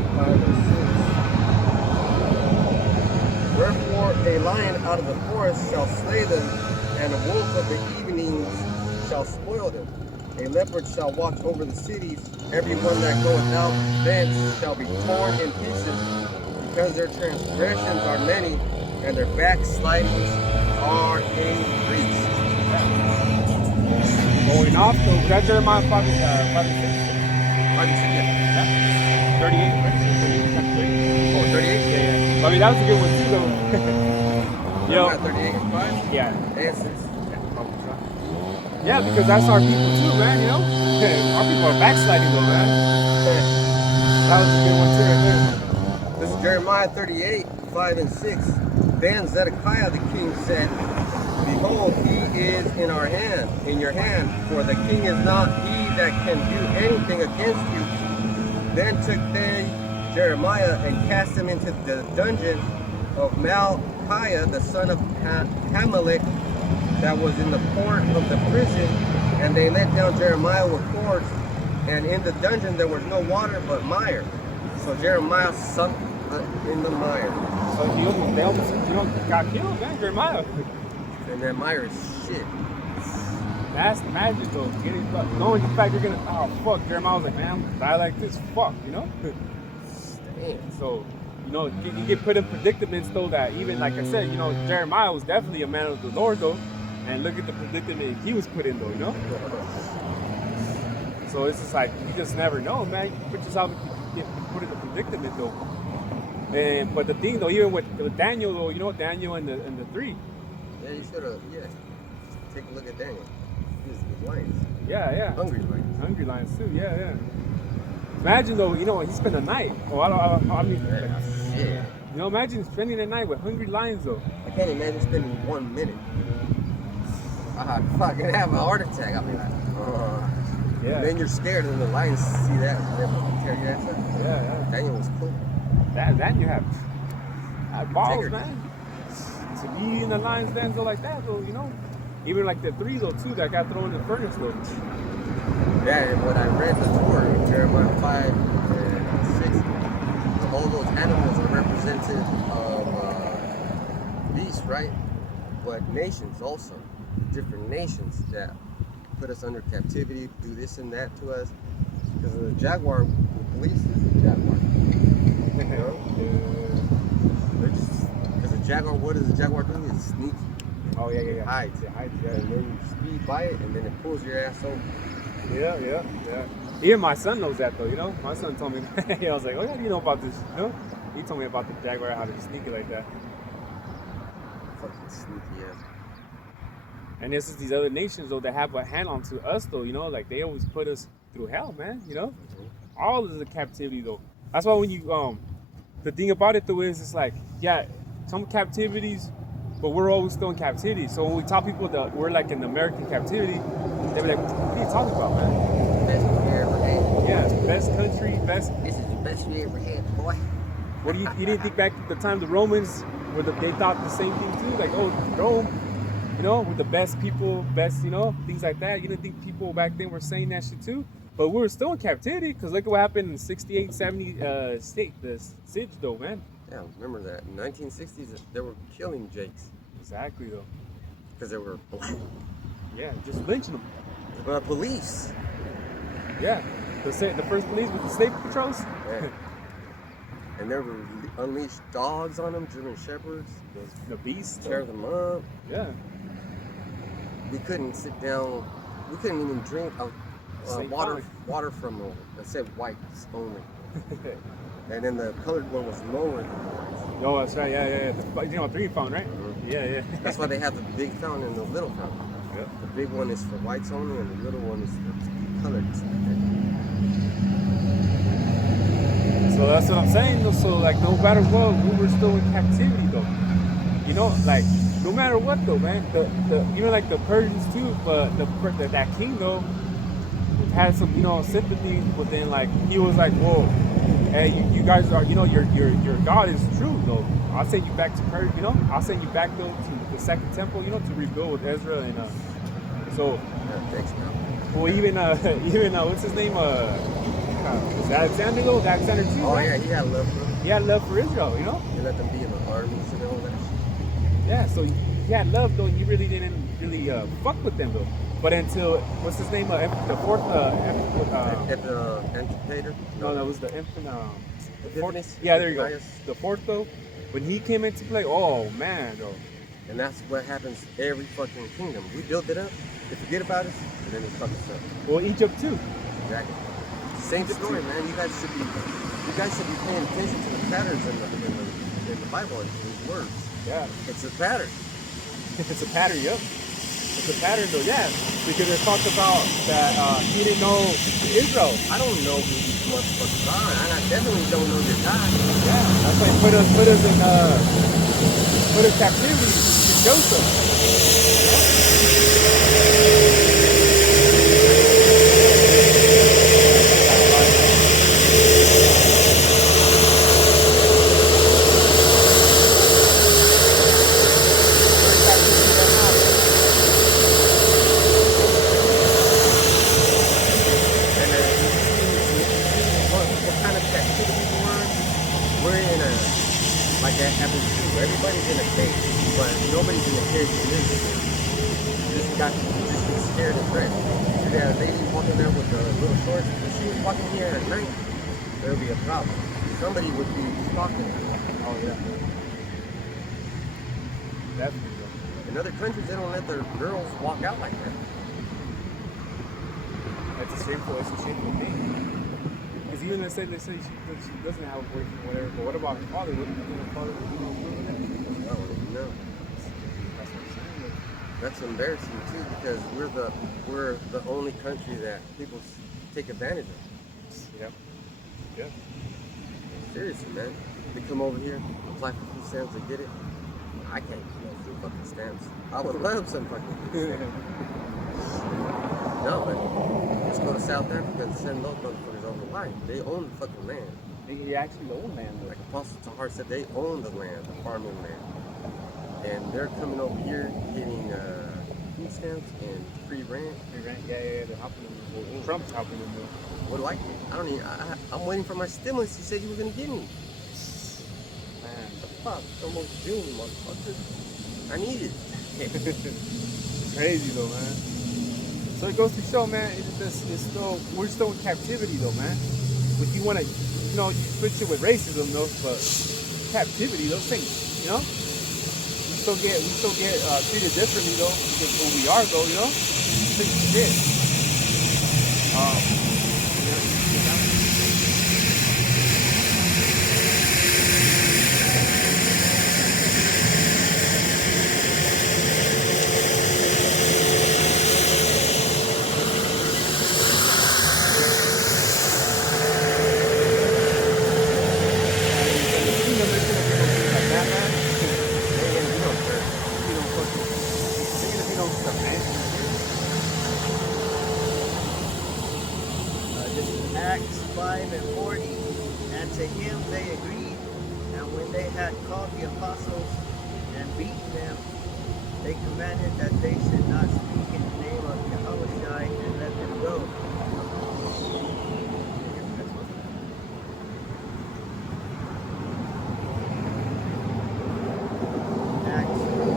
Jeremiah 5 and 6. Wherefore a lion out of the forest shall slay them, and a wolf of the evenings shall spoil them. A leopard shall watch over the cities. Every one that goeth out thence shall be torn in pieces, because their transgressions are many, and their backslidings are increased. Going off, so that's Jeremiah 5 and 6. 5 and 6, yeah. 38, right? 38, 38. Oh, 38? Yeah. I mean, that was a good one too, though. Jeremiah 38 and 5? Yeah. And 6. Yeah, because that's our people too, man, you know? Our people are backsliding though, man. That was a good one too right there. This is Jeremiah 38, 5 and 6. Then Zedekiah the king said, Behold, he is in our hand, in your hand, for the king is not he that can do anything against you. Then took they Jeremiah and cast him into the dungeon of Malchiah, the son of Hamelech, that was in the port of the prison, and they let down Jeremiah with cords, and in the dungeon there was no water but mire. So Jeremiah sunk in the mire. So they almost got killed, man, Jeremiah. And that mire is shit. That's the magic though. Knowing the fact you're gonna, oh fuck, Jeremiah was like, man, I'm gonna die like this, fuck, you know? Damn. So, you know, you get put in predicaments though that even, like I said, you know, Jeremiah was definitely a man of the Lord though. And look at the predicament he was put in though, you know? So it's just like, you just never know, man. You put yourself put in a predicament though. But the thing though, even with Daniel though, you know, Daniel and the three. Yeah, you should have, take a look at Daniel. He's lions. Yeah. Hungry lions. Hungry lions too, yeah. Imagine though, you know, he spent a night. Oh, I mean, shit. You know, imagine spending a night with hungry lions though. I can't imagine spending 1 minute. I'd fucking have a heart attack. I'll be like, yeah. And then you're scared, and the lions see that, and they tear your ass up. Yeah. Daniel was cool. That you have balls, Integrity. man. To be in the lion's den though like that though, you know. Even like the three though too that got thrown in the furnace though. Yeah, and when I read the Torah in Jeremiah 5 and 6, all those animals are representative of beasts, right? But nations also. Different nations that put us under captivity, do this and that to us. Because the jaguar, the police is the jaguar. You know? Because a jaguar, what does a jaguar do? It's sneaky. Oh yeah. It hides. Yeah. And then you speed by it, and then it pulls your ass over. Yeah. Even my son knows that though, you know. My son told me, I was like, oh yeah, you know about this, you know? He told me about the jaguar, how to be sneaky like that. Fucking sneaky ass. And this is these other nations though that have a hand on to us though, you know, like they always put us through hell, man, you know? Mm-hmm. All is a captivity though. That's why when you the thing about it though is it's like, yeah, some captivities, but we're always still in captivity. So when we tell people that we're like in American captivity, they be like, what are you talking about, man? Best we ever had. Yeah, best country, best. This is the best we ever had, boy. What do you didn't think back at the time the Romans they thought the same thing too? Like, oh, Rome, you know, with the best people, best, you know, things like that. You didn't think people back then were saying that shit too? But we were still in captivity because look at what happened in 68, 70 the siege though, man. Yeah, remember that. In the 1960s, they were killing Jakes. Exactly though. Because they were black. Yeah, just lynching them. Police. Yeah, the first police with the slave patrols. Yeah. And they were unleashed dogs on them, German shepherds. The beasts. Tear them up. Yeah. We couldn't sit down. We couldn't even drink water from that said whites only. And then the colored one was lower than the whites. Oh, that's right. Yeah. You know, 3 fountain, right? Mm-hmm. Yeah. That's why they have the big fountain and the little fountain. Yep. The big one is for whites only, and the little one is for colored. So that's what I'm saying. So like, no matter what, we were still in captivity though. You know, like no matter what though, man. The even like the Persians too, but that king though had some, you know, sympathy. But then like he was like, whoa, hey, you guys are, you know, your God is true though. I'll send you back to Persia, you know. I'll send you back though to the second temple, you know, to rebuild with Ezra and so. Yeah, thanks, man. Well, even what's his name? Was Alexander though? Alexander too, Oh right? yeah, he had love for them. He had love for Israel, you know? He let them be in the armies and all that shit. Yeah, so he had love though. He really didn't really fuck with them though. But until what's his name? The fourth. Antipater? No, that was the infant. The fourth, Epiphanes? yeah, there you go. Epiphanes? The fourth though, when he came into play, oh man, though. And that's what happens every fucking kingdom. We build it up, they forget about us, and then they fuck us up. Well, Egypt too. Exactly. Same story, man. You guys should be paying attention to the patterns in the Bible and these words. Yeah, It's a pattern. it's a pattern. Yep, it's a pattern though. Yeah, because it talks about that he didn't know Israel. I don't know who these motherfuckers are, and I definitely don't know their God. Yeah, that's why he put us in captivity to Joseph. And what kind of captivity we're in like that happens too. Everybody's in a cage, but nobody's in a cage to live. You just get scared and threatened. See that lady walking there with the little shorts? If she was walking here at night, there would be a problem. Somebody would be stalking her. Oh yeah, definitely. In other countries, they don't let their girls walk out like that. That's the same relationship with me. Because even they say she doesn't have a boyfriend or whatever, but what about her father? Wouldn't her father approve of that? No, no. That's what I'm saying. That's embarrassing too, because we're the only country that people take advantage of. Yep. Yeah. Seriously, man. They come over here, apply for food stamps, they get it. I can't get no food fucking stamps. I would love some fucking food stamps. No, but just go to South Africa and send those motherfuckers over the line. They own the fucking land. He actually owned land. Like Apostle Tahar said, they own the land, the farming land. And they're coming over here getting food stamps and free rent. Yeah, they're helping them. Well, Trump's helping them. What do I get? I don't need. I'm waiting for my stimulus. You said you were gonna give me. Man, The fuck? It's almost June, motherfucker. I need it. crazy though, man. So it goes to show, man, we're still in captivity though, man. But you want to, you switch it with racism though, but captivity, those things, we still get treated differently though, because who we are though, Think shit. This is Acts 5 and 40. And to him they agreed, and when they had called the apostles and beaten them, they commanded that they should not speak in the name of Yahushua and let them go.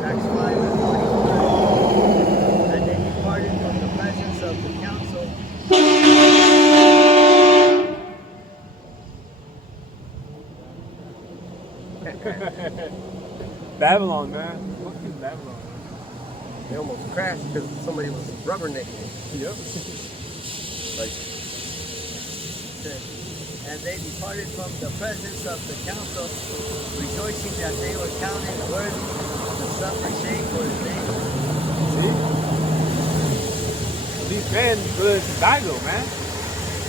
Acts 5 and 41. And they departed from the presence of the council. Babylon, man. Fucking Babylon. They almost crashed because somebody was rubbernecking. Yep. Like, And they departed from the presence of the council, rejoicing that they were counted worthy to suffer shame for his name. See? These men good to die though, man.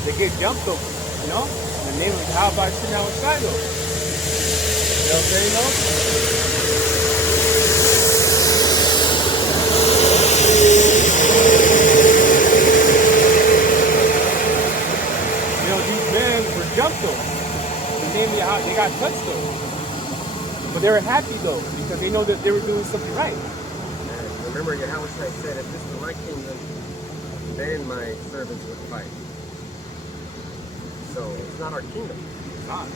They get jumped though, in the name of how about Shina and Shiloh? You know what I'm saying, these men were jumped though. The name of how they got touched though. But they were happy though, because they know that they were doing something right. man, remember Yahushua said, if this were my kingdom, then my servants would fight. So it's not our kingdom. It's not.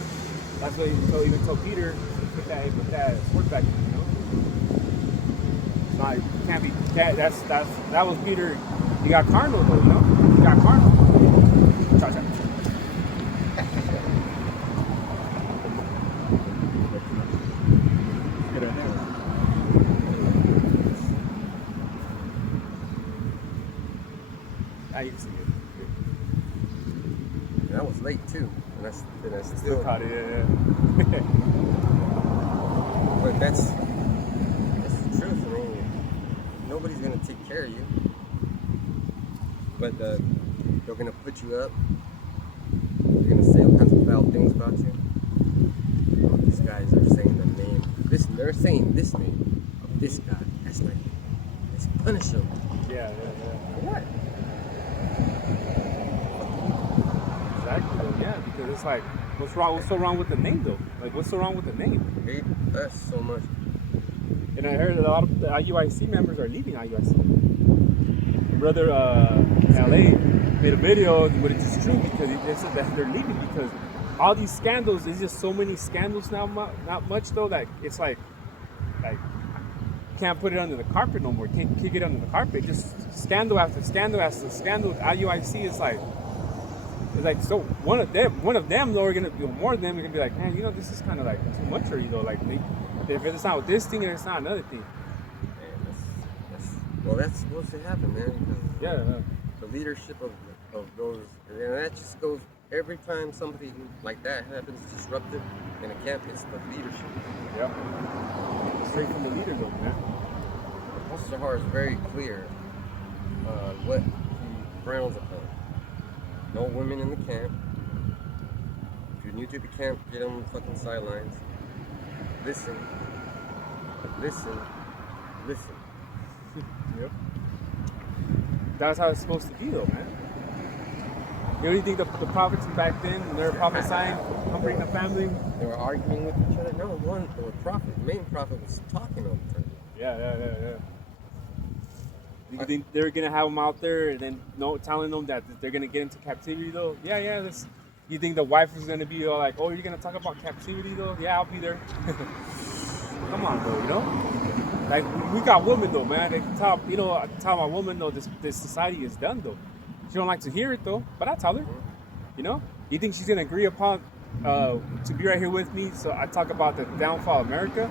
That's what he even told Peter, put that sword back in, you know? It's not, it can't be, that was Peter. He got carnal though, you know? He got carnal. Cha-cha. Get her there. Now you can see it. And that was late too. And I Still still caught it, yeah. But that's the truth. I mean, nobody's gonna take care of you. But they're gonna put you up. They're gonna say all kinds of foul things about you. These guys are saying the name. They're saying this name of this guy. That's like, let's punish him. Yeah. What? Exactly. Yeah, because it's like, what's wrong? What's so wrong with the name though? Like, what's so wrong with the name? Hate us so much. And I heard a lot of the IUIC members are leaving IUIC. Brother LA made a video, but it's just true because they said that they're leaving because all these scandals. There's just so many scandals now. Not much though. That it's like can't put it under the carpet no more. Can't kick it under the carpet. Just scandal after scandal after scandal. IUIC is like. It's like, so one of them though are gonna be more of them are gonna be like, man, you know, this is kind of like too much for you though. Like, if it's not with this thing, and it's not another thing. Well, that's supposed to happen, man. Because Yeah. the leadership of those, and that just goes every time something like that happens, disruptive in a camp. It's the leadership. Yeah. Straight from the leader though, man. Pastor Har is very clear what he frowns upon. No women in the camp. If you're new to the camp, get on the fucking sidelines. Listen. Yep. That's how it's supposed to be though, man. You don't think the prophets back then, when they were prophesying, comforting the family? They were arguing with each other. No, the main prophet was talking all the time. Yeah. You think they're gonna have them out there and then telling them that they're gonna get into captivity though? Yeah. You think the wife is gonna be all like, oh, you're gonna talk about captivity though? Yeah, I'll be there. Come on though, you know? Like we got women though, man. They tell my woman though this society is done though. She don't like to hear it though, but I tell her. You know? You think she's gonna agree upon to be right here with me? So I talk about the downfall of America.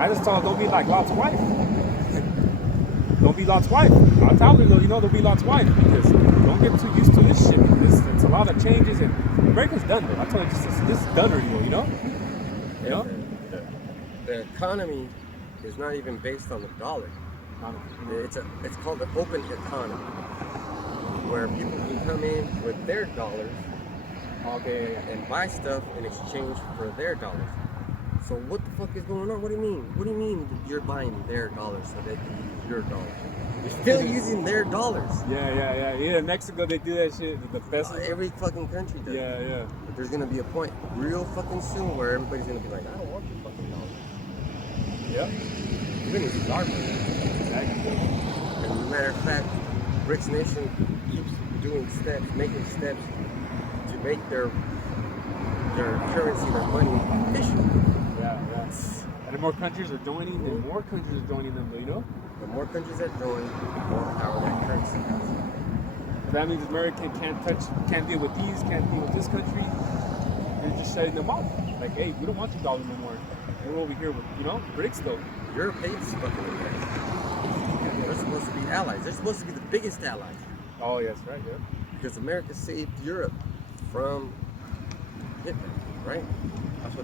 I just told her don't be like Lot's wife. Don't be Lot's wife. I'll tell her though, you know, don't be Lot's wife because don't get too used to this shit because it's a lot of changes and America's done though. I told her this is done already, you know? You know? The economy is not even based on the dollar. It's called the open economy, where people can come in with their dollars, and buy stuff in exchange for their dollars. So what the fuck is going on? What do you mean? What do you mean you're buying their dollars so they can use your dollars? You're still using their dollars. Yeah. In Mexico they do that shit. The best. Every fucking country does. Yeah. But there's gonna be a point real fucking soon where everybody's gonna be like, I don't want your fucking dollars. Yeah. We're gonna use our money. Exactly. And matter of fact, BRICS Nation keeps making steps to make their currency, their money efficient. Yeah. And the more countries are joining, the more countries are joining them, though, you know? The more countries that join, the more power that currency has. That means America can't deal with these, can't deal with this country. They're just shutting them off. Like, hey, we don't want your dollar no more. We're over here with, you know, BRICS though. Europe hates fucking America. They're supposed to be allies. They're supposed to be the biggest allies. Oh, yes, right, yeah. Because America saved Europe from Hitler, right? That's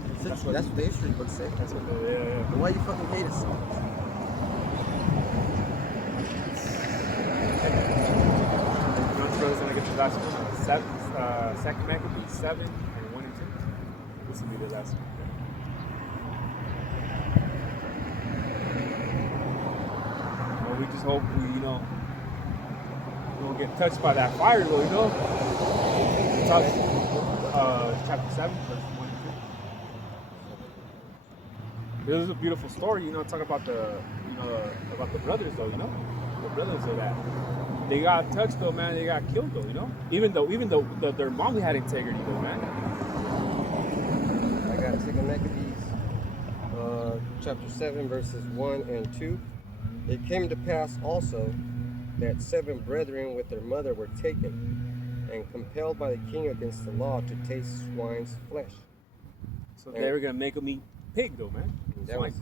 what the history books say. That's what yeah. Then why you fucking hate us so much? Brothers gonna get the last one. Second match will be 7 and 1 and 2. This will be the last one. Well, we just hope we don't get touched by that fire, though, you know. Talk, chapter 7, verse 1 and 2. This is a beautiful story, you know. Talk about the brothers, though, you know. The brothers are that. they got touched though, man. They got killed though, you know. Even though their mom had integrity though, man. I got 2 Maccabees, chapter 7, verses 1 and 2. It came to pass also that 7 brethren with their mother were taken and compelled by the king against the law to taste swine's flesh. So they were gonna make them eat pig though, man. And that was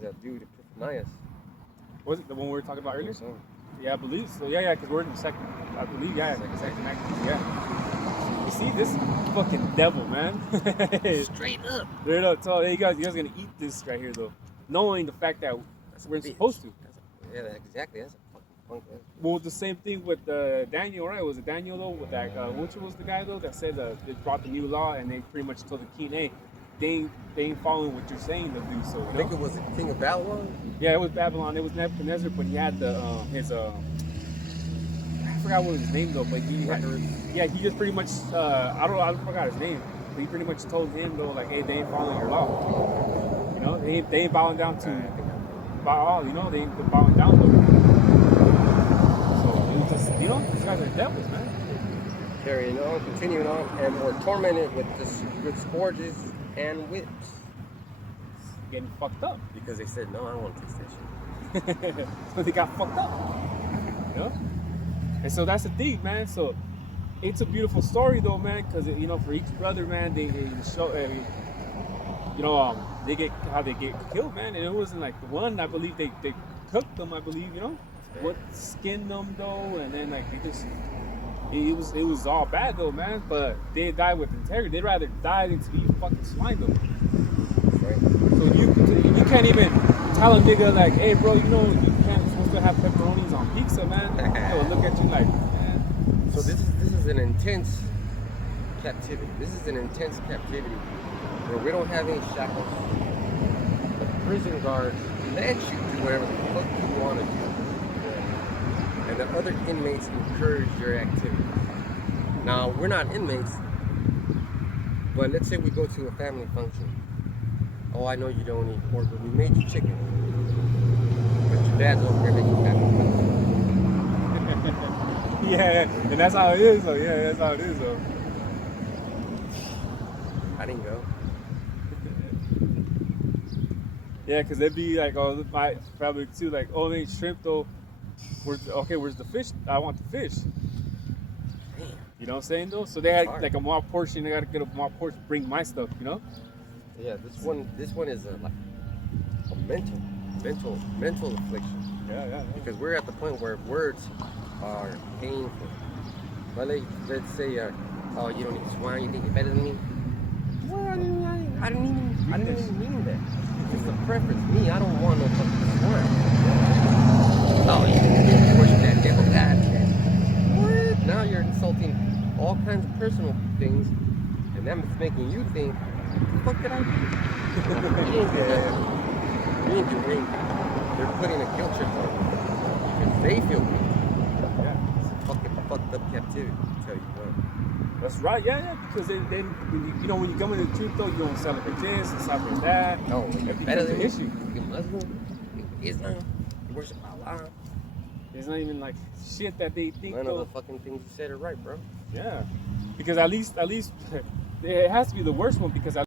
that dude, Epiphanius. Was it the one we were talking about earlier? So, Yeah, I believe so. Yeah, because we're in the second. I believe, second act. Yeah. You see, this fucking devil, man. Straight up. Straight up. So, hey, you guys gonna eat this right here, though, knowing the fact that we're supposed to. yeah, exactly. That's a fucking punk. Well, the same thing with Daniel, right? Was it Daniel though? With that, which was the guy though that said they brought the new law and they pretty much told the king, hey, they ain't following what you're saying to do. So, I think it was the king of Babylon. Yeah, it was Babylon. It was Nebuchadnezzar, but he had his I forgot what was his name though, but he just pretty much I forgot his name. But he pretty much told him though, like, hey, they ain't following your law. You know, they ain't bowing down to Baal. You know, they ain't bowing down to them. So it was just, you know, these guys are devils, man. Carrying on, continuing on, and were tormented with scourges and whips. Getting fucked up. Because they said, no, I don't want to taste that shit. So they got fucked up. You know? And so that's the thing, man. So it's a beautiful story, though, man, because, you know, for each brother, man, they show, you know, they get killed, man. And it wasn't like the one, I believe they cooked them, I believe, you know? What skinned them, though, and then, like, they just, it was all bad, though, man. But they died with integrity. They'd rather die than to be fucking swine, though. Right. So you can't even tell a nigga like, hey bro, you know you can't supposed to have pepperonis on pizza, man. So look at you like, man. So this is an intense captivity. This is an intense captivity where we don't have any shackles. The prison guards let you do whatever the fuck you want to do. And the other inmates encourage your activity. Now, we're not inmates, but let's say we go to a family function. Oh, I know you don't eat pork, but we made you chicken. But your dad's over here making family function. Yeah, and that's how it is though. Yeah, that's how it is though. I didn't go. Yeah, because they'd be like, oh, my family too, like, oh, they ain't shrimp though. Where's the fish? I want the fish. Damn. You know what I'm saying though? So they had Hard. like a more portion. They gotta get a more portion, bring my stuff. You know? Yeah, this one is like a mental affliction. Yeah. Because we're at the point where words are painful. But let's say, oh, you don't eat swine, you think you're better than me? Well, I didn't even mean that. It's just a preference. Me, I don't want no fucking swine. Oh, you worship that devil god. What? Now you're insulting all kinds of personal things, and that's making you think, what the fuck did I do? You didn't do that. You didn't do anything. They're putting a guilt trip on you because they feel guilty. Yeah. It's a fucking fucked up captivity, I'll tell you what. That's right. Yeah. Because then you know when you come into the truth though, you don't celebrate this and celebrate that. No, That you're becomes better an than me. issue. You're Muslim, you're Islam, you worship Allah. It's not even like shit that they think None though. of the fucking things you said are right, bro. Yeah, because at least it has to be the worst one because at